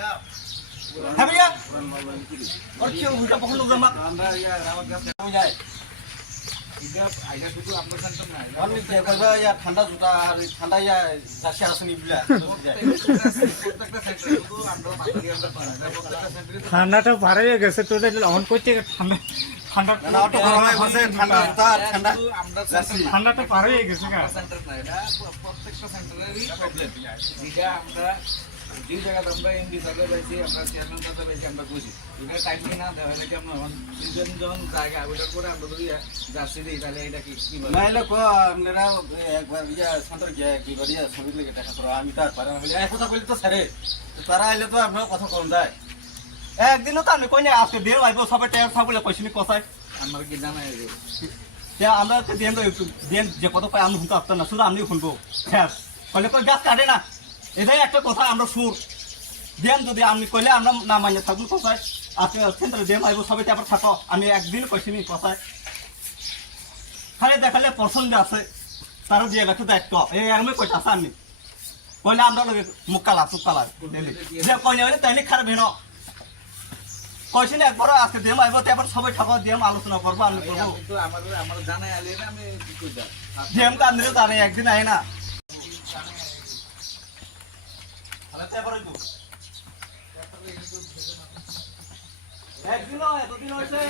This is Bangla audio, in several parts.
হ্যাঁ ভাইয়া আর কেউ উল্টা পছন্দ জামা আমরা ইয়া রাওয়াত গাছ যায় এটা আইডা শুধু আপনার সেন্টার না আমি দেখবা ইয়া ঠান্ডা জুতা আর ঠান্ডা ইয়া জার্সি আসেনি বুঝলা প্রত্যেকটা সেন্টার শুধু আমরা মাথায় আমরা পাই না প্রত্যেকটা সেন্টারে ঠান্ডাটা ভারী হয়ে গেছে তো অন করতে ঠান্ডা ঠান্ডা না অটো গরম হয়ে গেছে ঠান্ডা জুতা আর ঠান্ডা আমরা জার্সি ঠান্ডাটা ভারী হয়ে গেছে গা সেন্টার না এটা প্রত্যেকটা সেন্টারেরই প্রবলেম যেটা আমরা যে জায়গাতে আমরা এমডি সাথে পাইছি আমরা চেয়ারম্যান সাথে পাইছি আমরা বুঝি এটা টাইম না দেওয়া হলে কি আমরা সিজন যখন জায়গা ওইটার করে আমরা যদি জার্সি দিই তাহলে এটা কি কি বলে নাইলে কো আপনারা একবার ইয়া সেন্টার গিয়ে কি করিয়া ছবি লিখে টাকা করো আমি তো আর পারি না বলে এক কথা বলি তো স্যারে তারা আইলে তো আপনার কথা কম যায় একদিনও তো আমি কই না আজকে দিয়ে আইবো সবাই টায়ার থাকলে কইছিনি কোথায় আমার কি জানা আমরা দেন তো দেন যে কত পাই আমি শুনতে আসতাম না শুধু আমি শুনবো হ্যাঁ কইলে কই গাছ কাটে না এটাই একটা কথা আমরা সুর দেন যদি আমি কইলে আমরা না মানিয়ে থাকবো কোথায় আজকে সেন্টারে দেন আইবো সবাই টায়ার থাকো আমি একদিন কইছিনি কোথায় খালি দেখালে পছন্দ আছে তারও দিয়ে রাখতে দায়িত্ব এই আমি কইটা আছে আমি কইলে আমরা লগে মুক্কালা সুক্কালা যে কইলে হলে তাইলে খারাপ হেন কইছিনি একবার আজকে দেম আইবো তারপর সবাই থাকো দেম আলোচনা করবো আমি করবো কিন্তু আমার জানাই আলে না আমি কি কই দা দেম কান দিলে তারে একদিন আয় না আলা তারপর তো একদিন এতদিন হইছে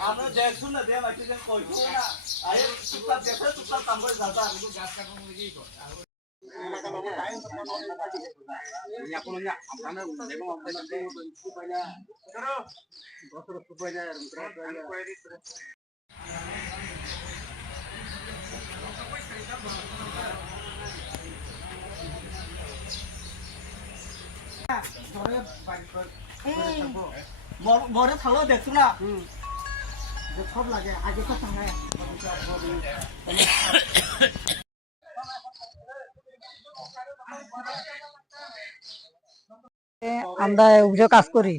আমরা দেখছুন না দেম আইছে যে কইছো না আয় সুপার দেখে সুপার কাম করে দাদা শুধু গাছ কাটার মধ্যে কি কর বড় থালো দেখছো না সব লাগে আগে তো সঙ্গে আমরা অভিযোগ কাজ করি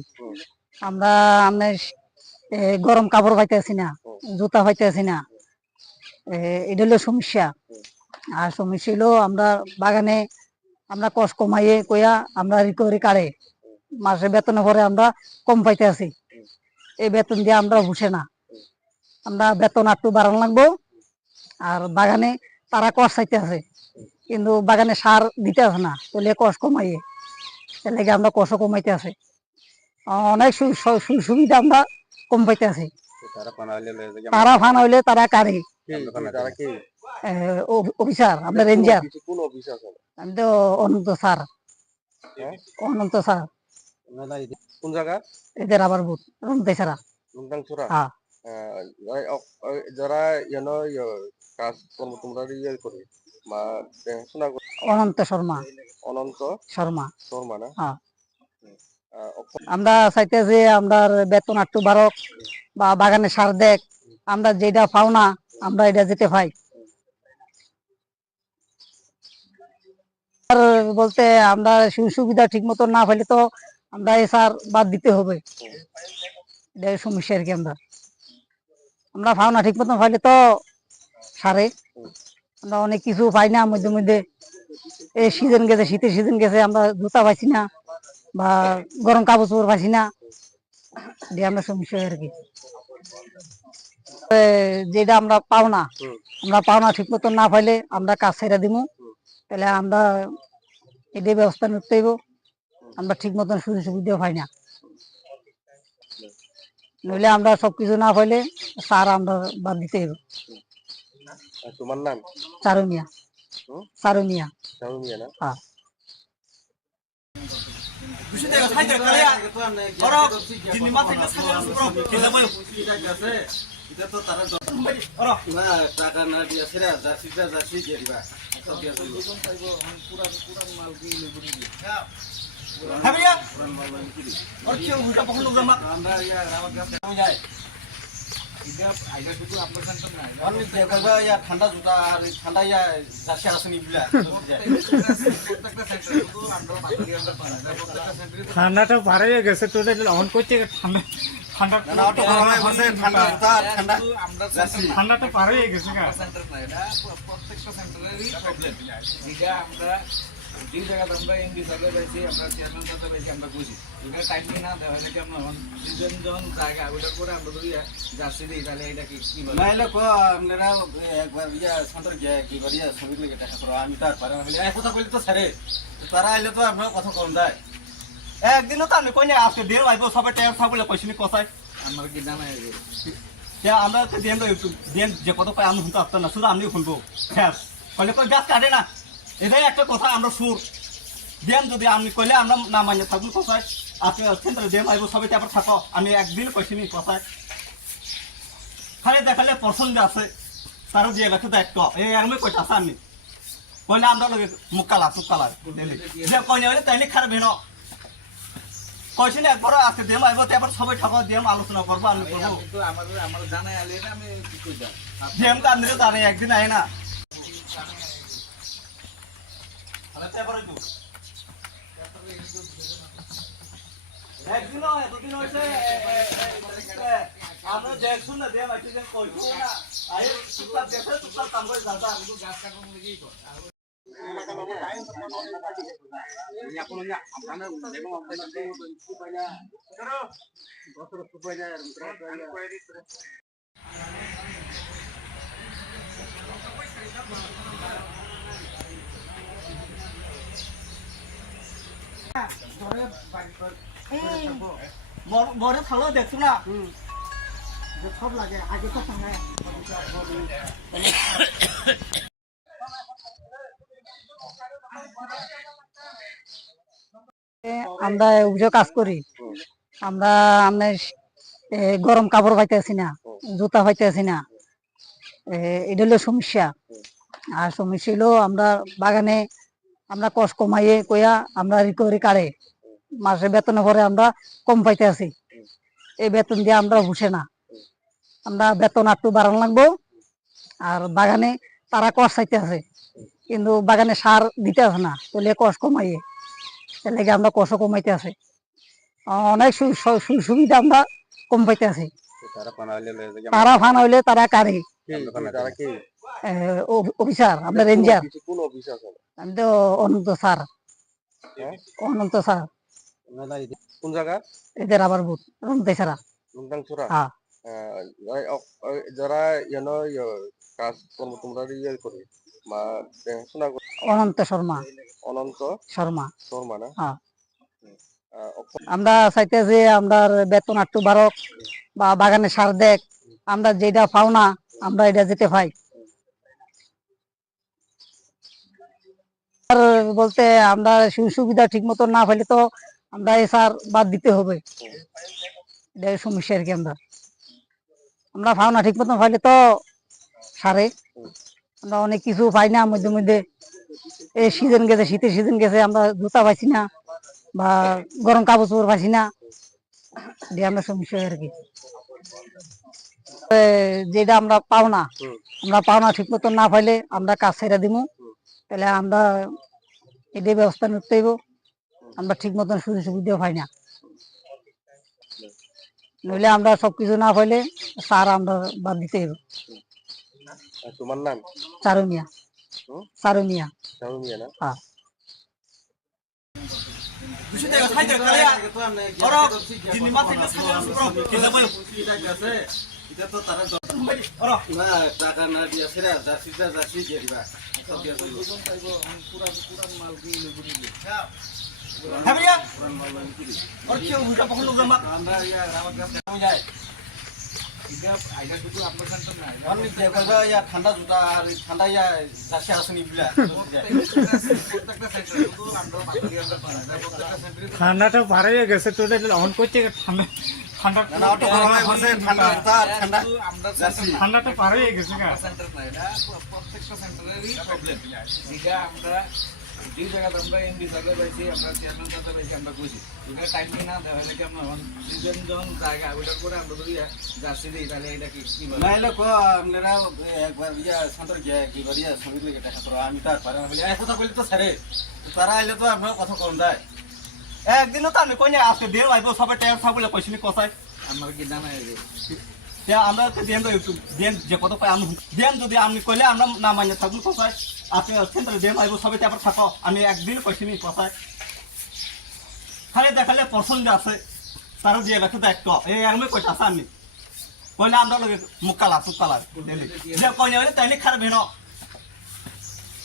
আমরা গরম কাপড় পাইতেছি না জুতা পাইতেছি না এটা হলো সমস্যা আর সমস্যা হলো আমরা বাগানে আমরা কষ্ট কমাইয়ে কইয়া আমরা রিকভারি কাড়ে মাসে বেতনের পরে আমরা কম পাইতে আছি এই বেতন দিয়ে আমরা বসে না আমরা বেতন একটু বাড়ানো লাগবো আর বাগানে তারা কষ্ট চাইতে আছে কিন্তু বাগানে সার দিতে আছে না তাহলে কষ্ট কমাইয়ে তাহলে আমরা কষ্ট কমাইতে আছে অনেক সুবিধা আমরা কম পাইতে আছি তারা ফান হইলে তারা কারে অফিসার আমরা রেঞ্জার আমি তো অনন্ত স্যার অনন্ত স্যার কোন জায়গা এদের আবার বুথ রমতাইছাড়া হ্যাঁ যারা কাজ কর্ম তোমরা ইয়ে করে বা দেখাশোনা করে অনন্ত শর্মা অনন্ত শর্মা শর্মা না হ্যাঁ আমরা চাইতে যে আমরা বেতন একটু বাড়ক বা বাগানে সার দেখ আমরা যেটা পাও না আমরা এটা যেতে পাই আর বলতে আমরা সুবিধা ঠিক মতো না পাইলে তো আমরা এই সার বাদ দিতে হবে এটাই সমস্যা আর কি আমরা পাও না ঠিক মতো পাইলে তো সারে আমরা অনেক কিছু পাই না মধ্যে মধ্যে এই সিজন গেছে শীতের সিজন গেছে আমরা জুতা পাইছি না বা গরম কাপড় চোপড় পাইছি না দিয়ে আমরা সমস্যা আর কি যেটা আমরা পাও না ঠিক মতো না পাইলে আমরা কাজ ছেড়ে দিব তাহলে আমরা এটাই ব্যবস্থা নিতে হইব আমরা ঠিক মতন সুযোগ সুবিধাও পাই না নইলে আমরা সবকিছু না পাইলে সার আমরা বাদ দিতে হইব তোমার নাম চারুমিয়া চারুমিয়া না হ্যাঁ দুশো টাকা খাই দেখ কালে বড় দিন মাসে না সালে বড় কে যাবে এটা তো তারা বড় না টাকা না দিয়া সেরা জার্সি দিয়ে দিবা পুরা মাল কি লেবু দিই হ্যাঁ ভাইয়া আর কেউ উল্টা পছন্দ জামা আমরা ইয়া রাওয়াত গাছ যায় এটা আইডা শুধু আপনার সেন্টার না আমি দেখবা ইয়া ঠান্ডা জুতা আর ঠান্ডা ইয়া জার্সি আসেনি বুঝলা প্রত্যেকটা সেন্টার শুধু আমরা মাথায় আমরা পাই না প্রত্যেকটা সেন্টারে ঠান্ডাটা ভারী হয়ে গেছে তো অন করতে ঠান্ডা না অটো গরম হয়ে গেছে ঠান্ডা জুতা আর ঠান্ডা আমরা জার্সি ঠান্ডাটা ভারী হয়ে গেছে গা সেন্টার না এটা প্রত্যেকটা সেন্টারেরই প্রবলেম যেটা আমরা যে জায়গাতে আমরা এমডি সাহেব পাইছি আমরা চেয়ারম্যান সাহেব পাইছি আমরা খুশি এখানে টাইমলি না দেওয়া হলে কি আমরা সিজন যখন জায়গা ওইটার পরে আমরা যদি যাচ্ছি দিই তাহলে এটা কি কি বলে নাইলে কো আপনারা একবার ইয়া সন্তর গিয়ে একবার ইয়া শ্রমিক লেগে টাকা করো আমি তো আর পারি না বলি এক কথা বলি তো স্যারে তারা আইলে তো আপনার কথা কম যায় একদিনও তো আমি কই না আজকে দিন আইবো সবাই টাইম থাকলে কইছিনি কথায় আমার কি জানাই আমরা দিন তো দিন যে কত পাই আমি শুনতে আসতাম না শুধু আমি শুনবো হ্যাঁ কলে কই গাছ কাটে না এটাই একটা কথা আমরা সুর দিন যদি আমি কইলে আমরা না মানিয়ে থাকবো কথায় আপনি সেন্টারে দিন আইবো সবাই তারপর থাকো আমি একদিন কইছিনি কথায় খালি দেখালে পছন্দ আছে তারও দিয়ে গেছে দায়িত্ব এই আমি কইটা আছে আমি কইলে আমরা লগে মুক্কালা সুক্কালা যে কইলে হলে তাইলে খারাপ হেন কইছি না একবার আজকে দিম আইবো তারপর সবাই থাকো দিম আলোচনা করবো আমি করবো কিন্তু আমার জানাই আলে না আমি কি কই যা দিম তো আমি জানি একদিন আয় না একদিন দুদিন হয়েছে আমরা দেখছুন না দিম আইছি যে কইছো না আয় সুতার দেখে সুতার কাম করে যাতা গাছ কাটুন লাগি কর মরে থাকলো দেখছো না সব লাগে আগে তো সঙ্গে আমরা অভিযোগ কাজ করি আমরা আপনার গরম কাপড় পাইতেছি না জুতা পাইতেছি না এটা হলো সমস্যা আর সমস্যা হলো আমরা বাগানে আমরা কষ্ট কমাইয়ে কইয়া আমরা রিকভারি কাড়ে মাসে বেতনের পরে আমরা কম পাইতে আছি এই বেতন দিয়ে আমরা বসে না আমরা বেতন একটু বাড়ানো লাগবো আর বাগানে তারা কষ্ট চাইতে আছে কিন্তু বাগানে সার দিতে আছে না তাহলে কষ্ট কমাইয়ে তাহলে আমরা কষ্ট কমাইতে আছে অনেক সুবিধা আমরা কম পাইতে আছি তারা ফান হইলে তারা কারে অফিসার আমরা রেঞ্জার আমি তো অনন্ত স্যার অনন্ত স্যার কোন জায়গা এদের আবার ভূত রমতে ছাড়া লুংটাংছড়া হ্যাঁ যারা ইয়ানো কাজ কর্ম তোমরা ইয়ে করে বা দেখাশোনা করে অনন্ত শর্মা অনন্ত শর্মা শর্মা না হ্যাঁ আমরা চাইতে যে আমরা বেতন একটু বাড়ক বা বাগানে সার দেখ আমরা যেটা পাও না আমরা এটা যেতে পাই আর বলতে আমরা সুবিধা ঠিক মতো না পাইলে তো আমরা এই সার বাদ দিতে হবে এটাই সমস্যা আর কি আমরা পাও না ঠিক মতো পাইলে তো সারে আমরা অনেক কিছু পাই না মধ্যে মধ্যে এই সিজন গেছে শীতের সিজন গেছে আমরা জুতা পাইছি না বা গরম কাপড় চোপড় পাইছি না দিয়ে আমরা সমস্যা আর কি যেটা আমরা পাও না ঠিক মতো না পাইলে আমরা কাজ ছেড়ে দিব তাহলে আমরা এটাই ব্যবস্থা নিতে হইব আমরা ঠিক মতন সুযোগ সুবিধাও পাই না নইলে আমরা সবকিছু না পাইলে সার আমরা বাদ দিতে হইব তোমার নাম চারুমিয়া চারুমিয়া চারুমিয়া না হ্যাঁ টাকা না দিয়ে সেরা জার্সি জার্সি দিয়ে দিবা ঠান্ডা জুতা আর ঠান্ডা জার্সি আসেনি ঠান্ডাটা বাড়ে গেছে টোটাল অন করছে ঠান্ডা ঠান্ডাটা পার হয়ে গেছে প্রত্যেকটা সেন্টারেরই প্রবলেম যেটা আমরা যে জায়গাতে আমরা এমডি সাহেব পাইছি আমরা চেয়ারম্যান সাহেব পাইছি আমরা খুশি এখানে টাইমলি না দেওয়া হলে কি আমরা সিজন যখন জায়গা ওইটার পরে আমরা যদি যাচ্ছি দিই তাহলে এটা কি কি বলে নাইলে কো আপনারা একবার ইয়া সন্তর গিয়ে একবার ইয়া শ্রমিক লেগে টাকা করো আমি তো আর পারি না বলি এক কথা বলি তো স্যারে তারা আইলে তো আপনার কথা কম যায় একদিনও তো আমি কই না আজকে দিন আইবো সবাই টাইম থাকলে কইছিনি কথায় আমার কি জানাই আমরা দিন যে কত পাই আমি দিন যদি আমি কইলে আমরা না মানিয়ে থাকবো কথায় আপনি সেন্টারে দিয়ে আইব সবাই তারপর থাকো আমি একদিন কইছি নি কথায় খালি দেখালে পছন্দ আছে তারও দিয়ে রাখতে দায়িত্ব এই আমি কইটা আছে আমি কইলে আমরা লগে মুকালা সুকালা যে কইনে হলে তাইলে খারাপ হেন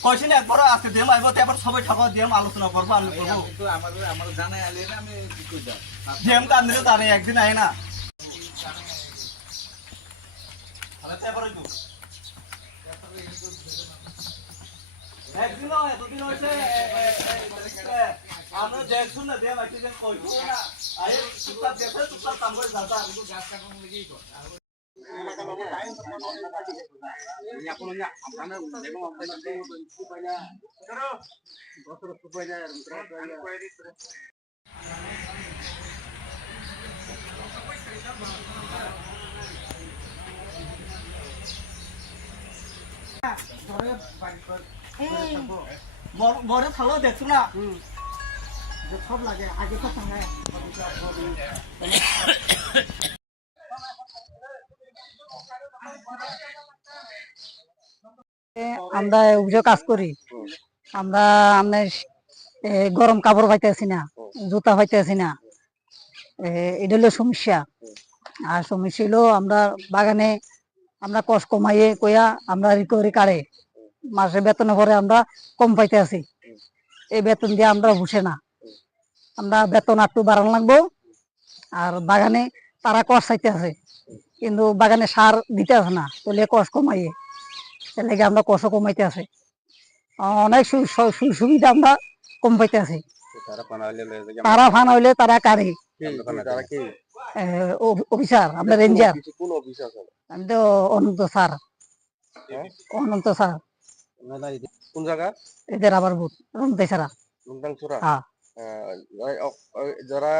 কইছি না একবার আজকে দিয়ে আইব তারপর সবাই থাকো দিয়ে আলোচনা করবো আমি করবো কিন্তু আমার জানাই আলে না আমি কই যাব ডিএম কান দিলে তারে একদিন আয় না তাহলে তারপরে তো একদিন হয় দুদিন হয়েছে আমরা দেখছুন না দিয়ে বাকি যে কইছো না আরে চুপচাপ দেখে চুপচাপ কাম করে যাতা গাছ কাটার লাগি কর বড় ভালো দেখছো না সব লাগে আগে তো সঙ্গে আমরা অভিযোগ কাজ করি আমরা আপনার গরম কাপড় পাইতেছি না জুতা পাইতেছি না এটা হলো সমস্যা আর সমস্যা হলো আমরা বাগানে আমরা কষ্ট কমাইয়ে কইয়া আমরা রিকভারি কাড়ে মাসে বেতনের পরে আমরা কম পাইতে আছি এই বেতন দিয়ে আমরা বসে না আমরা বেতন একটু বাড়ানো লাগবো আর বাগানে তারা কষ্ট চাইতে আছে কিন্তু বাগানে সার দিতে আছে না তাহলে কষ্ট কমাইয়ে তাহলে আমরা কষ্ট কমাইতে আছে অনেক সুবিধা আমরা কম পাইতে আছি তারা ফান হইলে তারা কারে তারা কি অফিসার আমরা রেঞ্জার কোন অফিস আছে আমি তো অনন্ত স্যার অনন্ত স্যার কোন জায়গা এদের আবার বুথ রমতে ছাড়া লুংদাংছড়া হ্যাঁ যারা